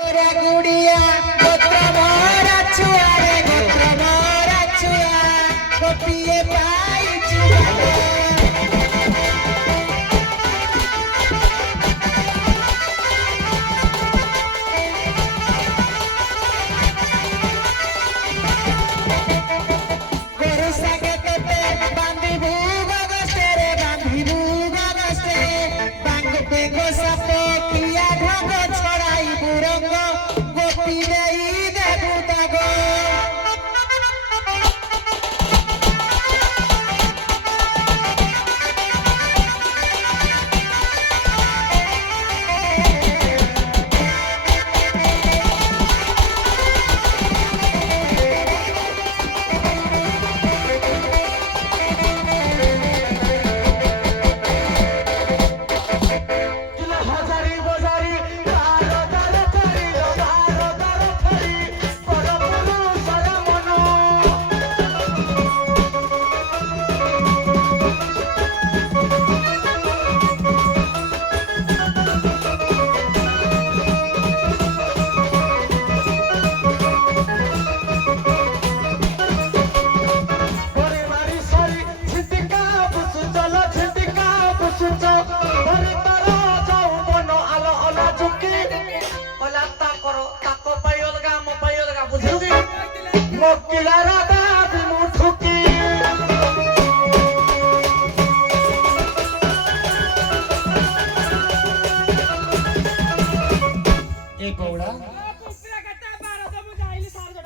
गुड़िया गोत्र मोरा छुआ रे गोत्र मोरा छुआ गोपिए पाई छुआ गोरु सागे तेते बांधी भूगा गस्ते रे बांधी भूगा गस्ते बांग बेगो सापो किया ढंगो छड़ाई बुरंगो गोपी देई देबू तागो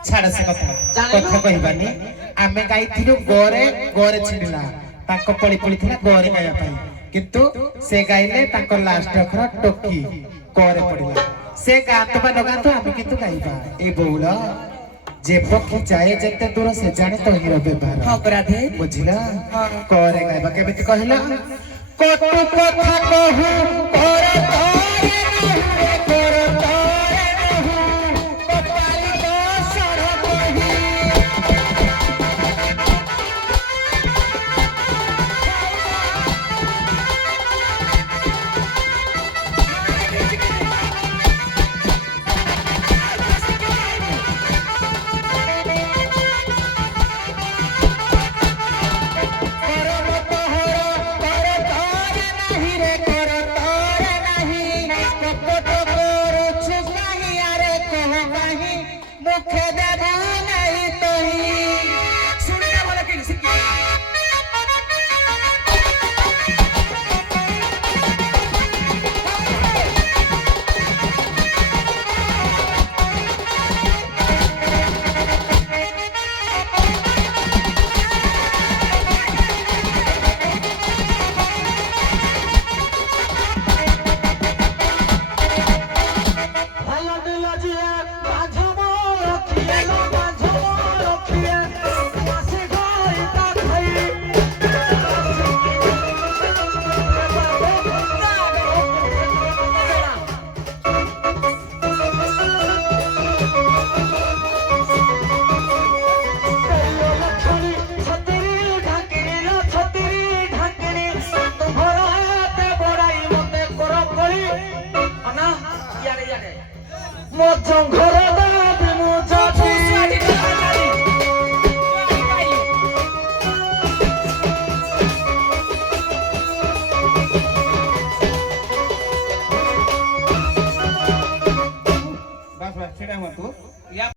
छाड़ से कथा कथा कहबानी आमे गाइथिलु गोरे गोरे छिड़ला ताको पड़ी पड़ी थिला गोरे गाया पाई किंतु से गाइले ताको लास्ट अखर टोकी कोरे पड़िला से गात बा लगा तो आमे किंतु गाइबा ए बौला जे पक्षी जाए जते दूर से जाने तो हिरो व्यवहार हां राधे बुझिला कोरे गाइबा केमिति कहला कटु कथा कहू कोरे तोरे नहीं कोरे तोरे नहीं कपाली को सर कही